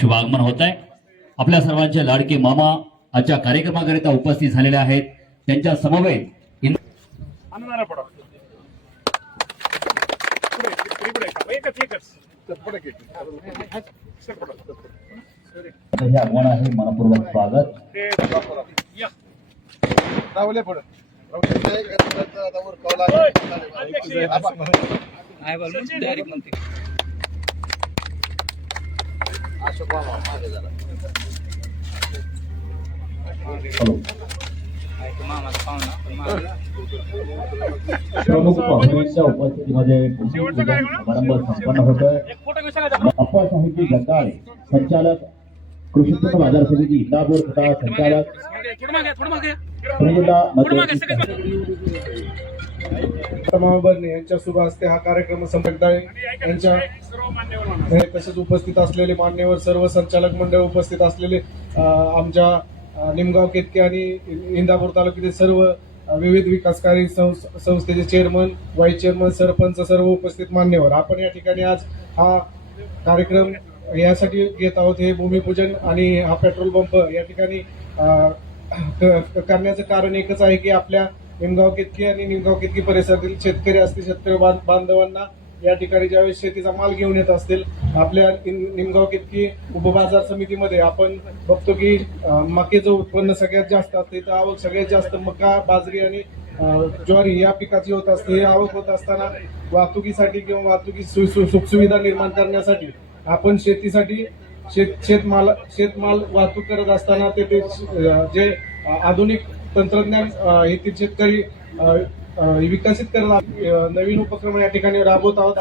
शुभ आगमन होत आहे। आपल्या सर्वांचे लाडके मामा आजच्या कार्यक्रमाकरिता उपस्थित झालेले आहेत। त्यांच्या समवेत हे आगमन आहे। मनपूर्वक स्वागत। प्रमुख पाहुण्यांच्या उपस्थितीमध्ये समारंभ संपन्न होतोय। अप्पासाहेबजी जगदाळे, संचालक कृषी उत्पन्न बाजार समिती इंदापूर तथा संचालक यांच्या शुभ हस्ते हा कार्यक्रम संपन्न आहे। यांच्या तसेच उपस्थित असलेले मान्यवर सर्व संचालक मंडळ, उपस्थित असलेले आमच्या निमगाव केतके आणि इंदापूर तालुक्यातील सर्व विविध विकासकारी संस्थेचे चेअरमन, व्हाईस चेअरमन, सरपंच, सर्व उपस्थित मान्यवर, आपण या ठिकाणी आज हा कार्यक्रम यासाठी घेत आहोत। हे भूमिपूजन आणि हा पेट्रोल पंप या ठिकाणी करण्याचं कारण एकच आहे की आपल्या निमगाव केतकी आणि निमगाव केतकी परिसरातील शेतकरी असतील, शेतकरी बांधवांना या ठिकाणी ज्यावेळेस शेतीचा माल घेऊन येत असतील, आपल्या निमगाव केतकी उपबाजार समितीमध्ये आपण बघतो की मक्याचं उत्पन्न सगळ्यात जास्त असते। तर आवक सगळ्यात जास्त मका, बाजरी आणि ज्वारी या पिकाची होत असते। ही आवक होत असताना वाहतुकीसाठी किंवा वाहतुकी सुखसुविधा निर्माण करण्यासाठी आपण शेतीसाठी शेतमाल वाहतूक करत असताना ते जे आधुनिक तंत्रज्ञान येथील शेतकरी विकसित करत नवीन उपक्रम या ठिकाणी राबवत आहोत।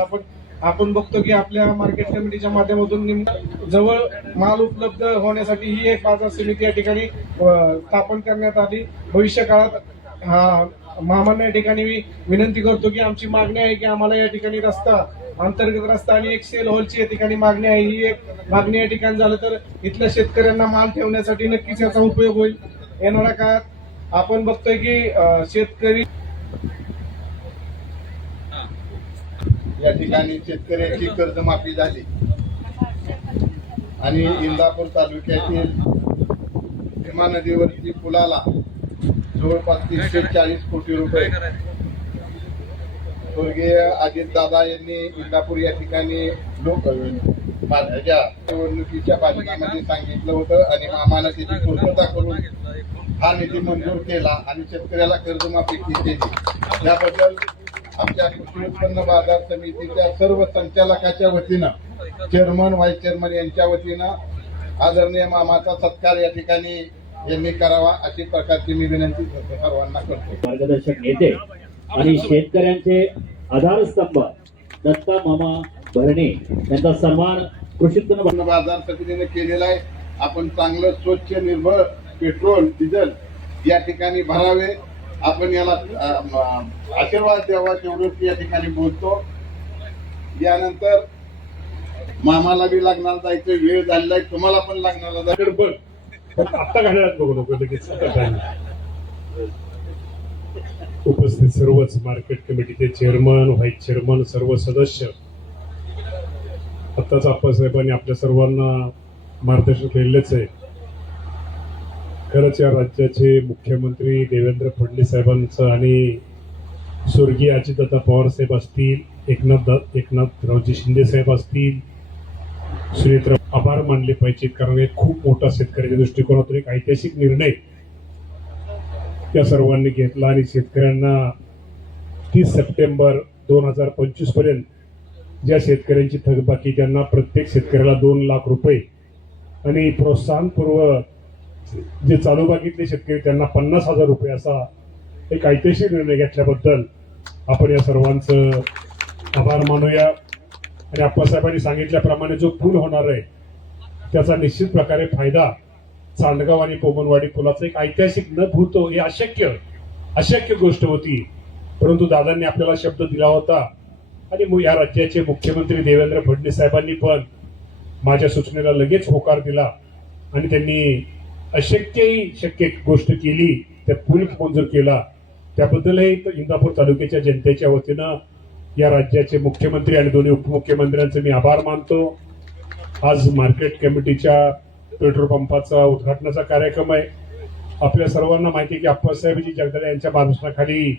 आपण बघतो की आपल्या मार्केट कमिटीच्या माध्यमातून जवळ माल उपलब्ध होण्यासाठी ही एक बाजार समिती या ठिकाणी स्थापन करण्यात आली। भविष्य काळात मामांना या ठिकाणी मी विनंती करतो की आमची मागणी आहे की आम्हाला या ठिकाणी रस्ता, अंतर्गत रस्ता आणि एक सेल हॉलची या ठिकाणी मागणी आहे। ही एक मागणी या ठिकाणी झालं तर इथल्या शेतकऱ्यांना माल ठेवण्यासाठी नक्कीच याचा उपयोग होईल। येणाऱ्या काळात आपण बघतोय की शेतकरी या ठिकाणी शेतकऱ्यांची कर्जमाफी झाली आणि इंदापूर तालुक्यातील भीमा नदीवरती पुलाला जवळपास 340 कोटी रुपये स्वर्गीय अजितदादा यांनी इंदापूर या ठिकाणी निवडणुकीच्या भाषणामध्ये सांगितलं होतं आणि मामानं त्याची पूर्तता करून हा निधी मंजूर केला आणि शेतकऱ्याला कर्जमाफी केली। याबद्दल आमच्या कृषी उत्पन्न बाजार समितीच्या सर्व संचालकाच्या वतीनं, चेअरमन, व्हाईस चेअरमन यांच्या वतीनं आदरणीय मामाचा सत्कार या ठिकाणी यांनी करावा अशी प्रकारची मी विनंती सर्वांना करतो। मार्गदर्शक नेते आणि शेतकऱ्यांचे आधारस्तंभ दत्ता मामा भरणे यांचा सन्मान कृषी उत्पन्न बाजार समितीने केलेला आहे। आपण चांगलं स्वच्छ निर्भर पेट्रोल, डिझेल या ठिकाणी भरावे, आपण याला आशीर्वाद द्यावा तेवढंच या ठिकाणी बोलतो। यानंतर मामाला बी लागणार जायचं वेळ झालेला आहे, तुम्हाला पण लागणार जायचं। आता घालण्यात बघू नको लगेच उपस्थित सर्वच मार्केट कमिटीचे चेअरमन, व्हाईस चेअरमन, सर्व सदस्य, आत्ताच आप्पासाहेबांनी आपल्या सर्वांना मार्गदर्शन केलेच आहे। खरंच या राज्याचे मुख्यमंत्री देवेंद्र फडणवीस साहेबांचं आणि स्वर्गीय अजितदादा पवार साहेब असतील, एकनाथरावजी शिंदे साहेब असतील, सुनेत्र आभार मानले पाहिजेत, कारण एक खूप मोठा शेतकऱ्याच्या दृष्टिकोनातून एक ऐतिहासिक निर्णय त्या सर्वांनी घेतला आणि शेतकऱ्यांना 30 सप्टेंबर 2025 पर्यंत ज्या शेतकऱ्यांची थकबाकी, त्यांना प्रत्येक शेतकऱ्याला 2 लाख रुपये आणि प्रोत्साहनपूर्व जे चालू बाकीतले शेतकरी त्यांना 50,000 रुपये असा एक ऐतिहासिक निर्णय घेतल्याबद्दल आपण या सर्वांचं आभार मानूया। आणि आप्पासाहेबांनी सांगितल्याप्रमाणे जो पूल होणार आहे त्याचा निश्चित प्रकारे फायदा चांदगाव आणि पोमनवाडी पुलाचा एक ऐतिहासिक न भूतो हे अशक्य गोष्ट होती, परंतु दादांनी आपल्याला शब्द दिला होता आणि या राज्याचे मुख्यमंत्री देवेंद्र फडणवीस साहेबांनी पण माझ्या सूचनेला लगेच होकार दिला आणि त्यांनी अशक्यही शक्य गोष्ट केली, त्या पूल मंजूर केला। त्याबद्दलही इंदापूर तालुक्याच्या जनतेच्या वतीनं या राज्याचे मुख्यमंत्री आणि दोन्ही उपमुख्यमंत्र्यांचे मी आभार मानतो। आज मार्केट कमिटीच्या पेट्रोल पंपाचा उद्घाटनाचा कार्यक्रम आहे. आपल्या सर्वांना माहिती आहे की अप्पासाहेबजी जगदाळे यांच्या मार्गदर्शनाखाली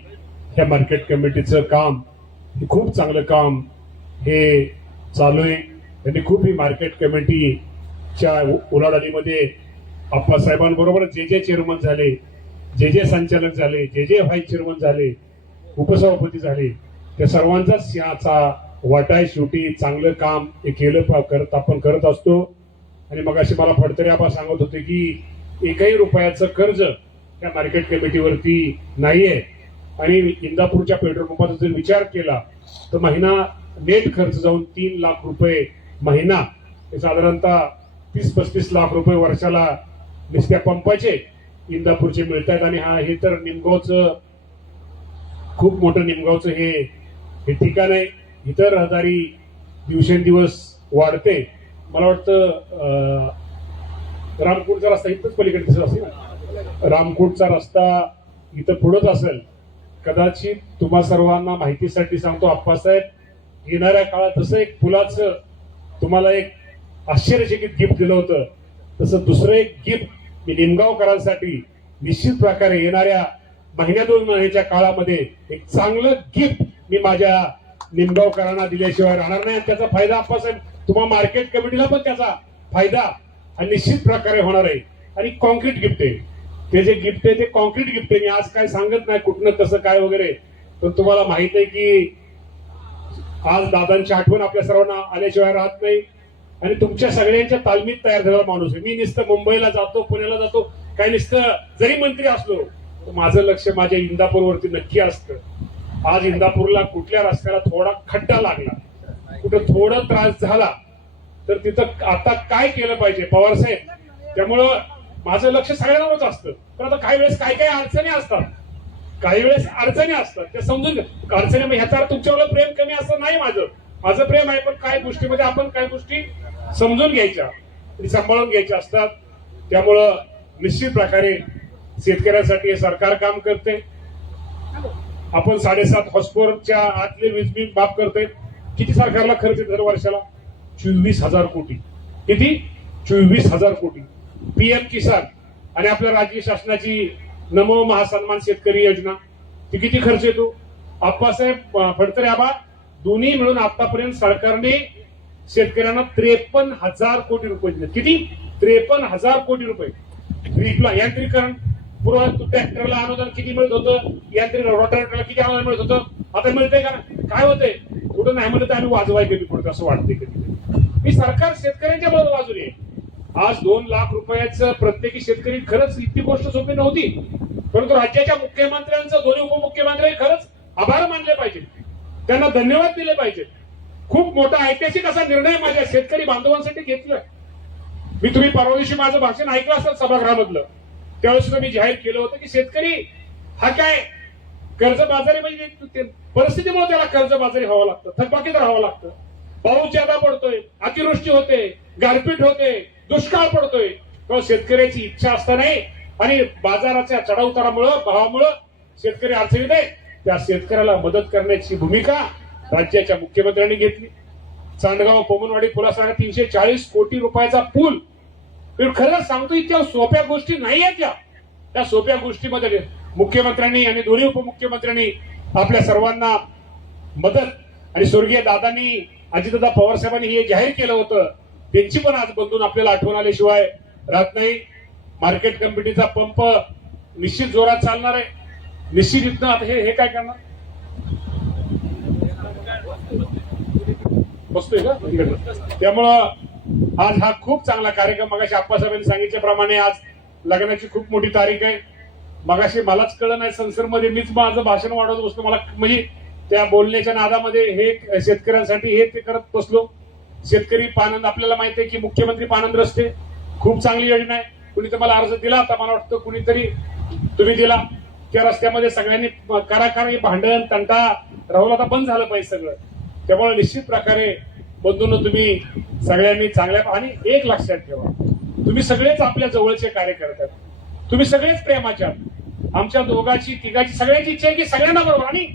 ह्या मार्केट कमिटीचं काम, हे खूप चांगलं काम हे चालू आहे. त्यांनी खूप ही मार्केट कमिटीच्या उलाढालीमध्ये अप्पासाहेबांबरोबर जे चेअरमन झाले, जे संचालक झाले, जे व्हाईस चेअरमन झाले, उपसभापती झाले, त्या सर्वांचाच याचा वाटा आहे. शेवटी चांगलं काम हे केलं आपण करत असतो. आणि मग असे मला फडतरे आबा सांगत होते की एकही रुपयाचं कर्ज त्या मार्केट कमिटीवरती नाहीये. आणि इंदापूरच्या पेट्रोल पंपाचा जर विचार केला तर महिना नेट खर्च जाऊन 3 लाख रुपये महिना, हे साधारणतः 30-35 लाख रुपये वर्षाला नुसत्या पंपाचे इंदापूरचे मिळत आहेत. आणि हे तर निमगावचं, खूप मोठं निमगावचं हे ठिकाण आहे. इतर रहदारी दिवसेंदिवस वाढते. मला वाटतं रामकोटचा रस्ता इथंच पलीकडे दिसत असेल ना, रामकोटचा रस्ता इथं पुढंच असेल कदाचित. तुम्हा सर्वांना माहितीसाठी सांगतो, आप्पासाहेब येणाऱ्या काळात जसं एक फुलाचं तुम्हाला एक आश्चर्यचकित गिफ्ट दिलं होतं, तसं दुसरं एक गिफ्ट मी निमगावकरांसाठी निश्चित प्रकारे येणाऱ्या महिन्या 2 महिन्याच्या काळामध्ये एक चांगलं गिफ्ट मी माझ्या निमगावकरांना दिल्याशिवाय राहणार नाही. आणि त्याचा फायदा आप्पासाहेब तुम्हा मार्केट कमिटीला पण त्याचा फायदा हा निश्चित प्रकारे होणार आहे. आणि कॉन्क्रीट गिफ्ट आहे, ते जे गिफ्ट आहे ते कॉन्क्रीट गिफ्ट आहे. मी आज काय सांगत नाही कुठनं कसं काय वगैरे, पण तुम्हाला माहित आहे की आज दादांची आठवण आपल्या सर्वांना आल्याशिवाय राहत नाही. आणि तुमच्या सगळ्यांच्या तालमीत तयार झालेला माणूस आहे. मी नुसतं मुंबईला जातो, पुण्याला जातो, काय नुसतं जरी मंत्री असलो तर माझं लक्ष माझ्या इंदापूरवरती नक्की असतं. आज इंदापूरला कुठल्या रस्त्याला थोडा खड्डा लागला, कुठं थोडा त्रास झाला तर तिथं आता काय केलं पाहिजे पवार साहेब, त्यामुळं माझं लक्ष सगळ्यांवरच असतं. पण आता काही वेळेस काय अडचणी असतात, काही वेळेस अडचणी असतात, त्या समजून अडचणी ह्याचा तुमच्यावर प्रेम कमी असं नाही. माझं प्रेम आहे, पण काही गोष्टीमध्ये आपण काही गोष्टी समजून घ्यायच्या आणि सांभाळून घ्यायच्या असतात. त्यामुळं निश्चित प्रकारे शेतकऱ्यांसाठी हे सरकार काम करते. आपण 7.5 हॉर्सपॉवरच्या आतले वीज बिल माफ करते. किती सरकारला खर्च येतो दर वर्षाला? 24,000 कोटी. किती? 24,000 कोटी. PM किसान आणि आपल्या राज्य शासनाची नमो महासन्मान शेतकरी योजना, ती किती खर्च येतो? आप्पासाहेब फडतरे आबा दोन्ही मिळून आतापर्यंत सरकारने शेतकऱ्यांना 53,000 कोटी रुपये दिले. किती? 53,000 कोटी रुपये. ड्रीपला यांत्रिकरण, पूर्व ट्रॅक्टरला अनुदान किती मिळत होतं, यांत्रिक रोटावेटरला किती अनुदान मिळत होतं, आता मिळतंय का? काय होतंय? कुठं नाही म्हणत आम्ही वाजवाय कमी पडतो असं वाटतंय कधी. मी सरकार शेतकऱ्यांच्या बाजूने. आज 2 लाख रुपयाचं प्रत्येकी शेतकरी, खरंच इतकी गोष्ट सोपी नव्हती. परंतु राज्याच्या मुख्यमंत्र्यांचं, दोन्ही उपमुख्यमंत्र्यांनी खरंच आभार मानले पाहिजे, त्यांना धन्यवाद दिले पाहिजे. खूप मोठा ऐतिहासिक असा निर्णय माझ्या शेतकरी बांधवांसाठी घेतलाय. तुम्ही परवा दिवशी माझं भाषण ऐकलं असेल सभागृहामधलं, त्यावेळेस सुद्धा मी जाहीर केलं होतं की शेतकरी हा काय कर्जबाजारी, म्हणजे परिस्थितीमुळे त्याला कर्जबाजारी व्हावं लागतं, थकबाकीदार राहावं लागतं. पाऊस ज्यादा पडतोय, अतिवृष्टी होते, गारपीट होते, दुष्काळ पडतोय, तेव्हा शेतकऱ्याची इच्छा असता नाही आणि बाजाराच्या चढाउतारामुळं, भावामुळं शेतकरी अडचणीत आहे. त्या शेतकऱ्याला मदत करण्याची भूमिका राज्याच्या मुख्यमंत्र्यांनी घेतली. चांडगाव पोमनवाडी पुलासाठी 340 कोटी रुपयाचा पूल. खरंच सांगतो, इतक्या सोप्या गोष्टी नाही आहेत त्या सोप्या गोष्टीमध्ये मुख्यमंत्र्यांनी आणि दोन्ही उपमुख्यमंत्र्यांनी आपल्या सर्वांना मदत, आणि स्वर्गीय दादांनी, अजितदादा पवार साहेबांनी हे जाहीर केलं होतं, त्यांची पण आज बंधून आपल्याला आठवण आल्याशिवाय राहत नाही. मार्केट कमिटीचा पंप निश्चित जोरात चालणार आहे. निश्चित इथनं आता हे काय करणार, बसतोय का? त्यामुळं आज हा खूप चांगला कार्यक्रम, मगाशी आप्पासाहेबांनी सांगितल्याप्रमाणे आज लग्नाची खूप मोठी तारीख आहे. मगाशी मलाच कळलं नाही संसदमध्ये, मीच माझं भाषण वाढवत बसलो, मला म्हणजे त्या बोलण्याच्या नादामध्ये हे शेतकऱ्यांसाठी हे ते करत बसलो. शेतकरी पानंद, आपल्याला माहिती आहे की मुख्यमंत्री पानंद रस्ते खूप चांगली योजना आहे. कुणी तर मला अर्ज दिला आता, मला वाटतं कुणीतरी तुम्ही दिला. त्या रस्त्यामध्ये सगळ्यांनी कराकारी भांडण तंटा राहुल आता बंद झालं पाहिजे सगळं. त्यामुळे निश्चित प्रकारे बंधूंनो, तुम्ही सगळ्यांनी चांगल्या, आणि एक लक्षात ठेवा, तुम्ही सगळेच आपल्या जवळचे कार्यकर्ते, तुम्ही सगळेच प्रेमाच्या, आमच्या दोघाची तिघाची सगळ्यांची इच्छा आहे की सगळ्यांना बरोबर, आणि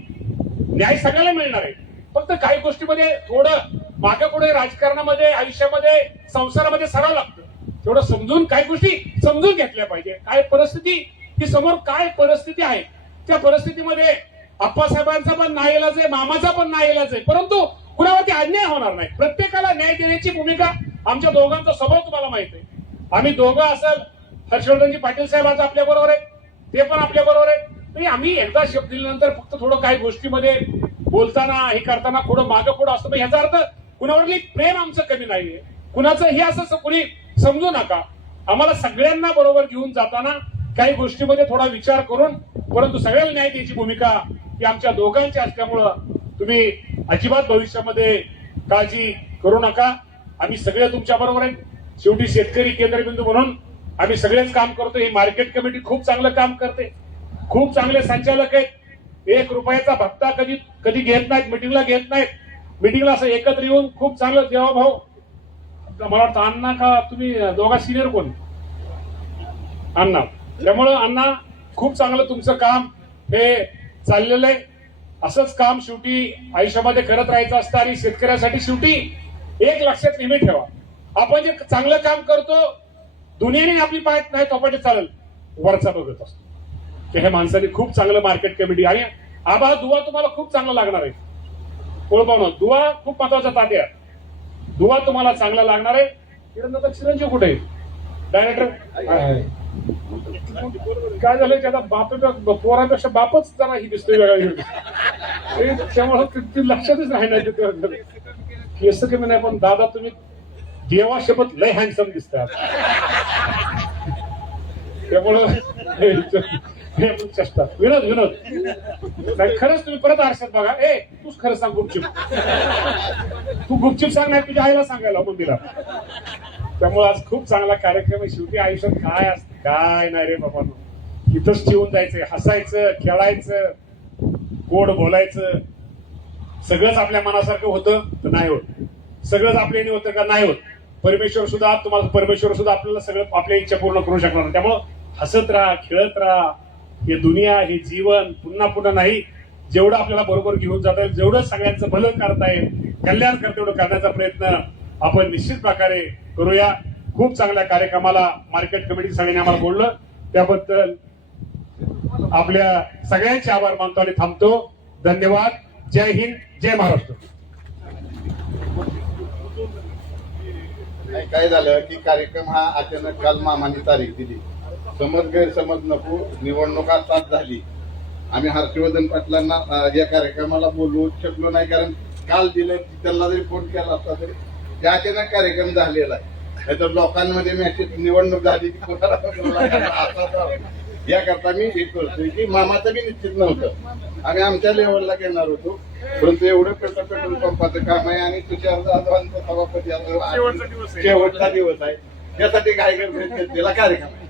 न्याय सगळ्याला मिळणार आहे. फक्त काही गोष्टीमध्ये थोडं मागे पुढे राजकारणामध्ये, आयुष्यामध्ये, संसारामध्ये सराव लागतं. थोडं समजून काही गोष्टी समजून घेतल्या पाहिजे. काय परिस्थिती, की समोर काय परिस्थिती आहे, त्या परिस्थितीमध्ये आप्पासाहेबांचा पण नाईलाज आहे, मामाचा पण नाईलाज आहे, परंतु कुणावरती अन्याय होणार नाही. प्रत्येकाला न्याय देण्याची भूमिका आमच्या दोघांचा स्वभाव तुम्हाला माहित आहे. आम्ही दोघं असेल, हर्षवर्धनजी पाटील साहेब आज आपल्या बरोबर आहेत, ते पण आपल्या बरोबर आहेत. तरी आम्ही एकदा शब्द दिल्यानंतर फक्त थोडं काही गोष्टीमध्ये बोलताना हे करताना थोडं मागं पुढं असतं. पण ह्याचा अर्थ कुणावरली प्रेम आमचं कमी नाहीये, कुणाचं हे असं कुणी समजू नका. आम्हाला सगळ्यांना बरोबर घेऊन जाताना काही गोष्टीमध्ये थोडा विचार करून, परंतु सगळ्याला न्याय द्यायची भूमिका ही आमच्या दोघांची असल्यामुळं तुम्ही अजिबात भविष्यामध्ये काळजी करू नका. आम्ही सगळे तुमच्या बरोबर आहेत. शेवटी शेतकरी केंद्रबिंदू म्हणून आम्ही सगळेच काम करतो. ही मार्केट कमिटी खूप चांगलं काम करते, खूप चांगले संचालक आहेत. 1 रुपयाचा भत्ता कधी घेत नाहीत, मिटिंगला घेत नाहीत. मिटिंगला असं एकत्र येऊन खूप चांगलं देवा भाऊ. मला वाटतं अण्णा का तुम्ही दोघा सिनियर कोण? अण्णा. त्यामुळं अण्णा खूप चांगलं तुमचं काम हे चाललेलं आहे. असंच काम शेवटी आयुष्यामध्ये करत राहायचं असतं. आणि शेतकऱ्यासाठी शेवटी एक लक्षात नेहमी ठेवा, आपण जे चांगलं काम करतो, दुनियेने आपली पाय नाही थोपाटे चालेल, वरचा बघत असतो की हे माणसाने खूप चांगलं मार्केट कमिटी. आणि आबा दुवा तुम्हाला खूप चांगला लागणार आहे. कोळपावनं दुवा खूप महत्वाचा तात्या, दुवा तुम्हाला चांगला लागणार आहे. चिरंजीव कुठे डायरेक्टर काय झालं, त्याचा बाप पोरापेक्षा बापच जरा ही दिसतोय वेगळा. त्यामुळे लक्षातच राहणार केस कमी नाही, पण दादा तुम्ही देवा शपथ लय हँडसम दिसतात. त्यामुळं चेष्टा. विनोद नाही, खरंच तुम्ही परत आरशात बघा. तूच खरं सांग गुपचूप, तू गुपचूप सांग, नाही तुझ्या आईला सांगायला मंदिरात. त्यामुळे आज खूप चांगला कार्यक्रम आहे. शेवटी आयुष्यात काय असतं काय नाही रे बाबा, इथंच ठेवून जायचंय, हसायचं, खेळायचं, गोड बोलायचं. सगळंच आपल्या मनासारखं होतं तर नाही होत, सगळंच आपल्याने होतं का नाही होत. परमेश्वर सुद्धा आपल्याला सगळं आपल्या इच्छा पूर्ण करू शकणार. त्यामुळं हसत राहा, खेळत राहा. हे दुनिया, हे जीवन पुन्हा पुन्हा नाही. जेवढं आपल्याला बरोबर घेऊन जाता येईल, जेवढं सगळ्यांचं भलं करता येईल, कल्याण करता तेवढं करण्याचा प्रयत्न आपण निश्चित प्रकारे करूया. खूप चांगल्या कार्यक्रमाला मार्केट कमिटी सगळ्यांनी आम्हाला बोललं, त्याबद्दल आपल्या सगळ्यांचे आभार मानतो आणि थांबतो. धन्यवाद. जय हिंद, जय महाराष्ट्र. काय झालं की कार्यक्रम हा अचानक काल मामाने तारीख दिली. गैरसमज नको, निवडणूक आताच झाली. आम्ही हर्षवर्धन पाटलांना या कार्यक्रमाला बोलवू शकलो नाही, कारण काल दिलं. त्यांना जरी फोन केला असता तरी त्या अचानक कार्यक्रम झालेला आहे. नाहीतर लोकांमध्ये मेसेज निवडणूक झाली की कोणाला याकरता मी हे करतोय की मामाचं बी निश्चित नव्हतं. आम्ही आमच्या लेवलला घेणार होतो, परंतु एवढं पेट्रोल पंपाचं काम आहे आणि तुषार जाधवांचा सभापती शेवटचा दिवस आहे, त्यासाठी काय करतो कार्यक्रम